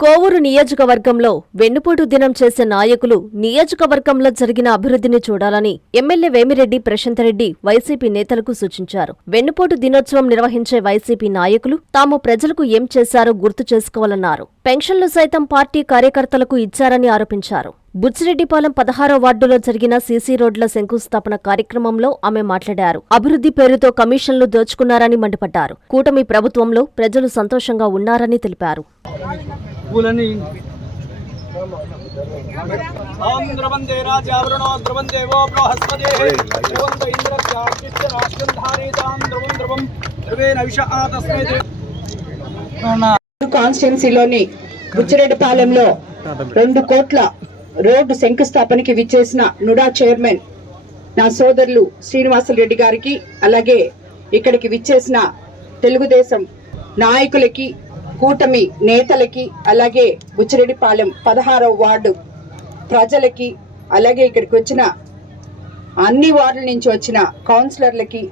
కోవూరు నియోజకవర్గంలో వెన్నుపోటు దినం చేసే నాయకులు నియోజకవర్గంలో జరిగిన అభివృద్ధిని చూడాలని ఎమ్మెల్యే వేమిరెడ్డి ప్రశాంతరెడ్డి వైసీపీ నేతలకు సూచించారు. వెన్నుపోటు దినోత్సవం నిర్వహించే వైసీపీ నాయకులు తాము ప్రజలకు ఏం చేశారో గుర్తు చేసుకోవాలన్నారు. పెన్షన్లు సైతం పార్టీ కార్యకర్తలకు ఇచ్చారని ఆరోపించారు. బుచ్చిరెడ్డిపాలెం 16వ వార్డులో జరిగిన సీసీ రోడ్ల శంకుస్థాపన కార్యక్రమంలో ఆమె మాట్లాడారు. అభివృద్ధి పేరుతో కమిషన్లు దోచుకున్నారని మండిపడ్డారు. కూటమి ప్రభుత్వంలో ప్రజలు సంతోషంగా ఉన్నారని తెలిపారు. కాన్స్టిట్యున్సీలోని బుచ్చిరెడ్డిపాలెంలో 2 కోట్ల రోడ్డు శంకుస్థాపనకి విచ్చేసిన నుడా చైర్మన్ నా సోదరులు శ్రీనివాసరెడ్డి గారికి, అలాగే ఇక్కడికి విచ్చేసిన తెలుగుదేశం నాయకులకి, కూటమి నేతలకి, అలాగే బుచ్చిరెడ్డిపాలెం 16వ వార్డు ప్రజలకి, అలాగే ఇక్కడికి వచ్చిన అన్ని వార్డుల నుంచి వచ్చిన కౌన్సిలర్లకి,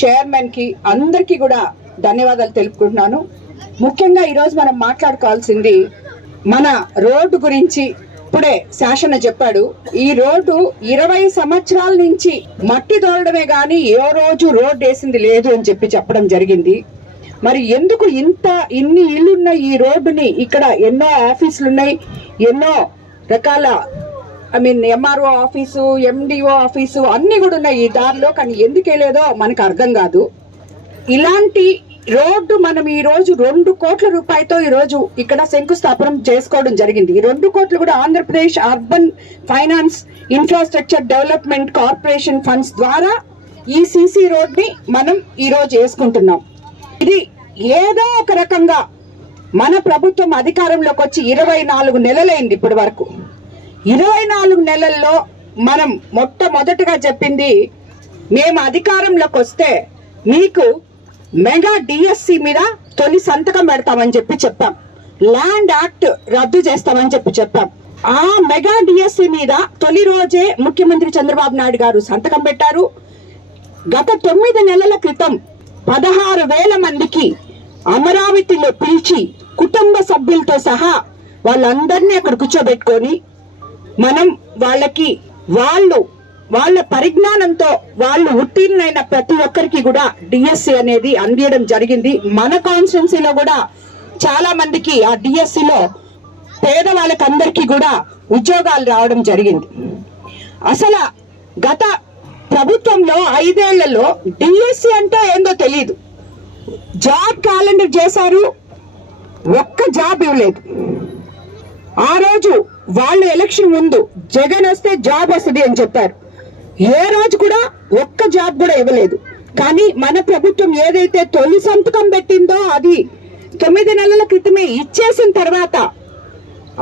చైర్మన్కి అందరికీ కూడా ధన్యవాదాలు తెలుపుకుంటున్నాను. ముఖ్యంగా ఈరోజు మనం మాట్లాడుకోవాల్సింది మన రోడ్డు గురించి. ఇప్పుడే శాసన చెప్పాడు, ఈ రోడ్డు 20 సంవత్సరాల నుంచి మట్టి తోలడమే గాని ఏ రోజు రోడ్డు వేసింది లేదు అని చెప్పడం జరిగింది. మరి ఎందుకు ఇన్ని ఇళ్లున్న ఈ రోడ్డుని, ఇక్కడ ఎన్నో ఆఫీసులు ఉన్నాయి, ఎన్నో రకాల ఎంఆర్ఓ ఆఫీసు, ఎండిఓ ఆఫీసు అన్ని కూడా ఉన్నాయి ఈ దారిలో, కానీ ఎందుకు వెళ్ళేదో మనకు అర్థం కాదు. ఇలాంటి రోడ్డు మనం ఈ రోజు 2 కోట్ల రూపాయలతో ఈ రోజు ఇక్కడ శంకుస్థాపన చేసుకోవడం జరిగింది. ఈ 2 కోట్లు కూడా Andhra Pradesh urban finance infrastructure development corporation funds ద్వారా ఈ సీసీ రోడ్ ని మనం ఈ రోజు వేసుకుంటున్నాం. ఇది ఏదో ఒక రకంగా మన ప్రభుత్వం అధికారంలోకి వచ్చి 24 నెలలైంది. ఇప్పటి వరకు 24 నెలల్లో మనం మొట్టమొదటిగా చెప్పింది, మేము అధికారంలోకి వస్తే మీకు మెగా డిఎస్సి మీద తొలి సంతకం పెడతామని చెప్పాం. ల్యాండ్ యాక్ట్ రద్దు చేస్తామని చెప్పాం. ఆ మెగా డిఎస్సి మీద తొలి రోజే ముఖ్యమంత్రి చంద్రబాబు నాయుడు గారు సంతకం పెట్టారు. గత 9 నెలల క్రితం 16,000 మందికి అమరావతిలో పిలిచి కుటుంబ సభ్యులతో సహా వాళ్ళందరినీ అక్కడ కూర్చోబెట్టుకొని మనం వాళ్ళకి వాళ్ళ పరిజ్ఞానంతో వాళ్ళు ఉత్తీర్ణైన ప్రతి ఒక్కరికి కూడా డిఎస్సి అనేది అందియడం జరిగింది. మన కాన్స్టిట్యున్సీలో కూడా చాలా మందికి ఆ డిఎస్సిలో పేదవాళ్ళకి అందరికీ కూడా ఉద్యోగాలు రావడం జరిగింది. అసలు గత ప్రభుత్వంలో 5 ఏళ్లలో డిఎస్సి అంటే ఏందో తెలియదు. జాబ్ క్యాలెండర్ చేశారు, ఒక్క జాబ్ ఇవ్వలేదు. ఆ రోజు వాళ్ళు ఎలక్షన్ ముందు జగన్ వస్తే జాబ్ వస్తుంది అని చెప్పారు. ఏ రోజు కూడా ఒక్క జాబ్ కూడా ఇవ్వలేదు. కానీ మన ప్రభుత్వం ఏదైతే తొలి సంతకం పెట్టిందో అది 9 నెలల క్రితమే ఇచ్చేసిన తర్వాత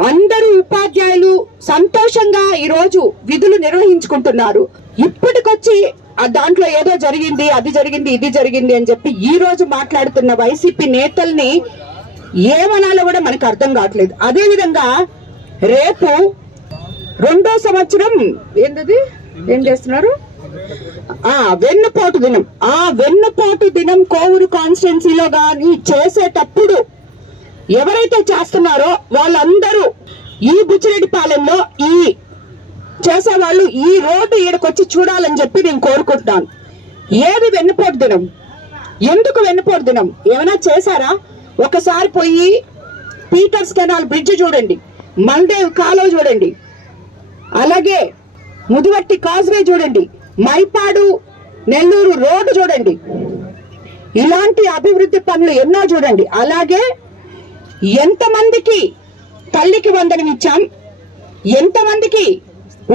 అందరూ ఉపాధ్యాయులు సంతోషంగా ఈరోజు విధులు నిర్వహించుకుంటున్నారు. ఇప్పటికొచ్చి దాంట్లో ఏదో జరిగింది, అది జరిగింది, ఇది జరిగింది అని చెప్పి ఈ రోజు మాట్లాడుతున్న వైసీపీ నేతల్ని ఏమనాలో కూడా మనకు అర్థం కావట్లేదు. అదే విధంగా రేపు 2వ సంవత్సరం ఏం చేస్తున్నారు, వెన్నుపోటు దినం. ఆ వెన్నుపోటు దినం కోవూరు కాన్స్టిట్యున్సీలో గాని చేసేటప్పుడు ఎవరైతే చేస్తున్నారో వాళ్ళందరూ ఈ బుచ్చిరెడ్డిపాలెంలో ఈ చేసేవాళ్ళు ఈ రోడ్డు ఈడకొచ్చి చూడాలని చెప్పి నేను కోరుకుంటున్నాను. ఏది వెన్నుపోటు దినం? ఎందుకు వెన్నుపోటు దినం? ఏమైనా చేశారా? ఒకసారి పోయి పీటర్స్ కెనాల్ బ్రిడ్జ్ చూడండి, మల్దేవ్ కాలువ చూడండి, అలాగే ముదివట్టి కాజ్వే చూడండి, మైపాడు నెల్లూరు రోడ్డు చూడండి. ఇలాంటి అభివృద్ధి పనులు ఎన్నో చూడండి. అలాగే ఎంతమందికి తల్లికి వందనం ఇచ్చాం, ఎంతమందికి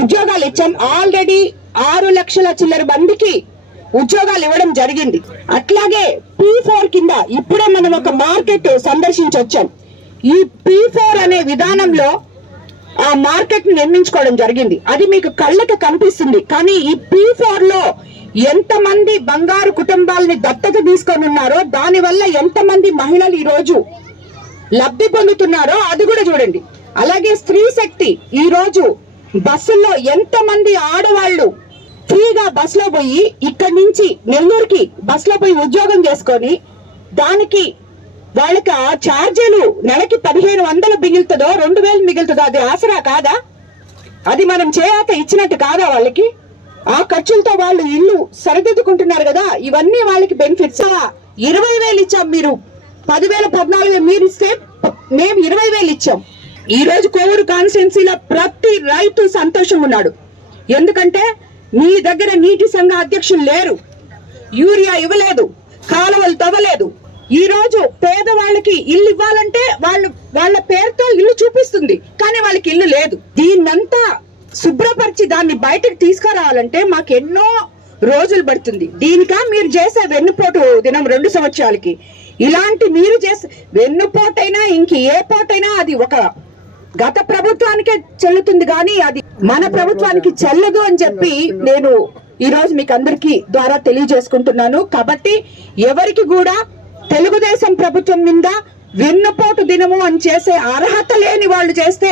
ఉద్యోగాలు ఇచ్చాం. ఆల్రెడీ 6 లక్షల చిల్లర మందికి ఉద్యోగాలు ఇవ్వడం జరిగింది. అట్లాగే P4 కింద ఇప్పుడే మనం ఒక మార్కెట్ సందర్శించి వచ్చాం. ఈ P4 అనే విధానంలో ఆ మార్కెట్ ని నిర్మించుకోవడం జరిగింది. అది మీకు కళ్ళకి కనిపిస్తుంది. కానీ ఈ P4 లో ఎంతమంది బంగారు కుటుంబాలని దత్తత తీసుకొని ఉన్నారో, దానివల్ల ఎంతమంది మహిళలు ఈ రోజు లబ్ధి పొందుతున్నారో అది కూడా చూడండి. అలాగే స్త్రీ శక్తి ఈ రోజు బస్సుల్లో ఎంతమంది ఆడవాళ్లు ఫ్రీగా బస్సులో పోయి ఇక్కడి నుంచి నెల్లూరుకి బస్సులో పోయి ఉద్యోగం చేసుకొని దానికి వాళ్ళకి ఆ ఛార్జీలు నెలకి 1500 మిగులుతుందో 2000 మిగులుతుందో అది ఆసరా కాదా? అది మనం చేయాక ఇచ్చినట్టు కాదా వాళ్ళకి? ఆ ఖర్చులతో వాళ్ళు ఇల్లు సరిదిద్దుకుంటున్నారు కదా, ఇవన్నీ వాళ్ళకి బెనిఫిట్స్. 20,000 ఇచ్చాం, మీరు 10,000 14,000 మీరు ఇస్తే మేము 20,000 ఇచ్చాం. ఈ రోజు కోవూరు కాన్స్టిట్యున్సీలో ప్రతి రైతు సంతోషంగా ఉన్నాడు. ఎందుకంటే మీ దగ్గర నీటి సంఘ అధ్యక్షులు లేరు, యూరియా ఇవ్వలేదు, కాలువలు తవ్వలేదు. ఈ రోజు పేదవాళ్ళకి ఇల్లు ఇవ్వాలంటే వాళ్ళ పేరుతో ఇల్లు చూపిస్తుంది, కానీ వాళ్ళకి ఇల్లు లేదు. దీన్నంతా శుభ్రపరిచి దాన్ని బయటకు తీసుకురావాలంటే మాకు ఎన్నో రోజులు పడుతుంది. దీనికా మీరు చేసే వెన్నుపోటు దినం 2 సంవత్సరాలకి ఇలాంటి మీరు చేసే వెన్నుపోటైనా ఇంక ఏ పోటైనా అది ఒక గత ప్రభుత్వానికే చెల్లుతుంది, కానీ అది మన ప్రభుత్వానికి చెల్లదు అని చెప్పి నేను ఈ రోజు మీకు అందరికీ ద్వారా తెలియజేసుకుంటున్నాను. కాబట్టి ఎవరికి కూడా తెలుగుదేశం ప్రభుత్వం మీద వెన్నుపోటు దినము అని చేసే అర్హత లేని వాళ్ళు చేస్తే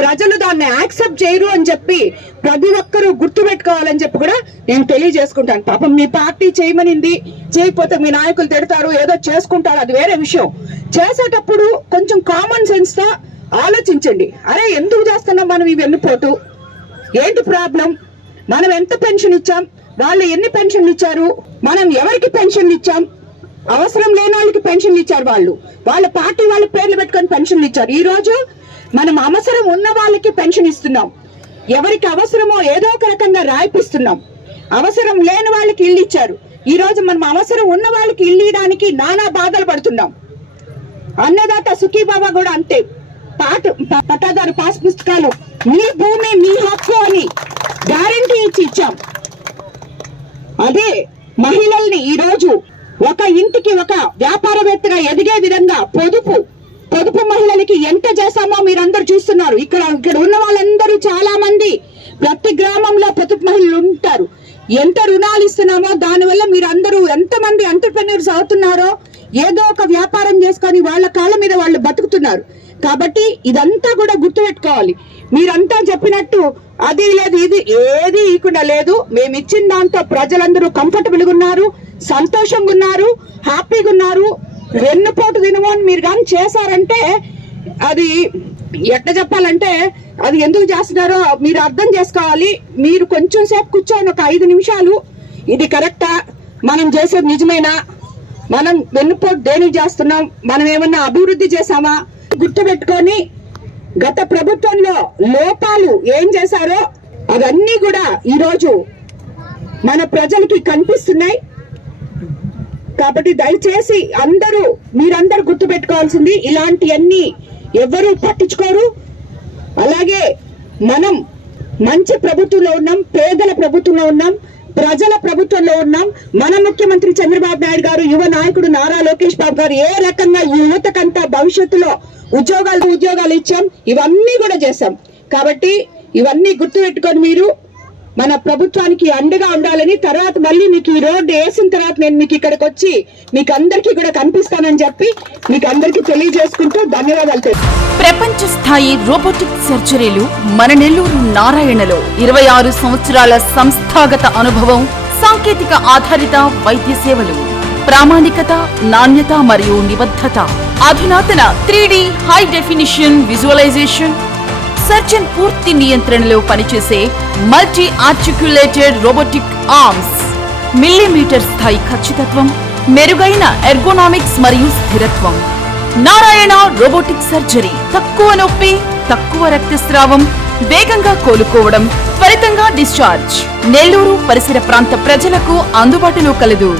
ప్రజలు దాన్ని యాక్సెప్ట్ చేయరు అని చెప్పి ప్రతి ఒక్కరూ గుర్తుపెట్టుకోవాలని చెప్పి కూడా నేను తెలియజేసుకుంటాను. పాపం మీ పార్టీ చేయమనింది, చేయకపోతే మీ నాయకులు తిడతారు, ఏదో చేసుకుంటారు, అది వేరే విషయం. చేసేటప్పుడు కొంచెం కామన్ సెన్స్ తో ఆలోచించండి. అరే ఎందుకు చేస్తున్నాం మనం ఈ వెన్నుపోటు? ఏంటి ప్రాబ్లం? మనం ఎంత పెన్షన్ ఇచ్చాం, వాళ్ళు ఎన్ని పెన్షన్లు ఇచ్చారు, మనం ఎవరికి పెన్షన్లు ఇచ్చాం? అవసరం లేని వాళ్ళకి పెన్షన్లు ఇచ్చారు, వాళ్ళ పార్టీ వాళ్ళ పేర్లు పెట్టుకొని పెన్షన్లు ఇచ్చారు. ఈ రోజు మనం అవసరం ఉన్న వాళ్ళకి పెన్షన్ ఇస్తున్నాం, ఎవరికి అవసరమో ఏదో ఒక రకంగా రాయిపిస్తున్నాం. అవసరం లేని వాళ్ళకి ఇల్లు ఇచ్చారు. ఈ రోజు మనం అవసరం ఉన్న వాళ్ళకి ఇల్లు ఇవ్వడానికి నానా బాధలు పడుతున్నాం. అన్నదాత సుఖీబాబా కూడా అంతే, పట్టాదారు పాస్ పుస్తకాలు మీ భూమి మీ హక్కు అని గ్యారంటీ ఇచ్చి ఇచ్చాం. అదే మహిళల్ని ఈ రోజు ఒక ఇంటికి ఒక వ్యాపారవేత్తగా ఎదిగే విధంగా పొదుపు మహిళలకి ఎంత చేశామో మీరందరూ చూస్తున్నారు. ఇక్కడ ఉన్న వాళ్ళందరూ చాలా మంది ప్రతి గ్రామంలో పొదుపు మహిళలు ఉంటారు. ఎంత రుణాలు ఇస్తున్నామో దానివల్ల మీరందరూ ఎంతమంది ఎంటర్‌ప్రెన్యూర్స్ అవుతున్నారో, ఏదో ఒక వ్యాపారం చేసుకొని వాళ్ళ కాళ్ళ మీద వాళ్ళు బతుకుతున్నారు. కాబట్టి ఇదంతా కూడా గుర్తుపెట్టుకోవాలి. మీరంతా చెప్పినట్టు అది లేదు ఇది ఏది ఇవ్వకుండా లేదు. మేము ఇచ్చిన దాంతో ప్రజలందరూ కంఫర్టబుల్ గా ఉన్నారు, సంతోషంగా ఉన్నారు, హ్యాపీగా ఉన్నారు. వెన్నుపోటు దినము అని మీరు కానీ చేశారంటే అది ఎట్లా చెప్పాలంటే అది ఎందుకు చేస్తున్నారో మీరు అర్థం చేసుకోవాలి. మీరు కొంచెం సేపు కూర్చొని ఒక 5 నిమిషాలు ఇది కరెక్టా, మనం చేసేది నిజమేనా, మనం వెన్నుపోటు దేనికి చేస్తున్నాం, మనం ఏమన్నా అభివృద్ధి చేశామా గుర్తుపెట్టుకొని గత ప్రభుత్వంలో లోపాలు ఏం చేశారో అవన్నీ కూడా ఈరోజు మన ప్రజలకి కనిపిస్తున్నాయి. కాబట్టి దయచేసి మీరందరూ గుర్తుపెట్టుకోవాల్సింది ఇలాంటివన్నీ ఎవరు పట్టించుకోరు. అలాగే మనం మంచి ప్రభుత్వంలో ఉన్నాం, పేదల ప్రభుత్వంలో ఉన్నాం, ప్రజల ప్రభుత్వంలో ఉన్నాం. మన ముఖ్యమంత్రి చంద్రబాబు నాయుడు గారు, యువ నాయకుడు నారా లోకేష్ బాబు గారు ఏ రకంగా ఈ యువతకంతా భవిష్యత్తులో ఉద్యోగాలు ఇచ్చాం, ఇవన్నీ కూడా చేశాం. కాబట్టి ఇవన్నీ గుర్తుపెట్టుకొని మీరు మన ప్రభుత్వానికి అండగా ఉండాలని, తర్వాత మళ్ళీ మీకు ఈ రోడ్డు వేసిన తర్వాత నేను మీకు ఇక్కడికి వచ్చి మీకు అందరికీ కూడా కనిపిస్తానని చెప్పి మీకు అందరికీ తెలియజేసుకుంటూ ధన్యవాదాలు. ప్రపంచ స్థాయి రోబోటిక్ సర్జరీలు మన నెల్లూరు నారాయణలో 26 సంవత్సరాల సంస్థాగత అనుభవం, సాంకేతిక ఆధారిత వైద్య సేవలు, ప్రామాణికత, నాణ్యత మరియు నిబద్ధత, అధునాతన 3D high definition visualisation, surgeon పూర్తి నియంత్రణలో పనిచేసే multi articulated robotic arms, millimetre స్థాయి ఖచ్చితత్వం, మెరుగైన ఎర్గోనామిక్స్ మరియు స్థిరత్వం. నారాయణ రోబోటిక్ సర్జరీ తక్కువ నొప్పి, తక్కువ రక్తస్రావం, వేగంగా కోలుకోవడం, త్వరితంగా డిశ్చార్జ్. నెల్లూరు పరిసర ప్రాంత ప్రజలకు అందుబాటులో కలదు.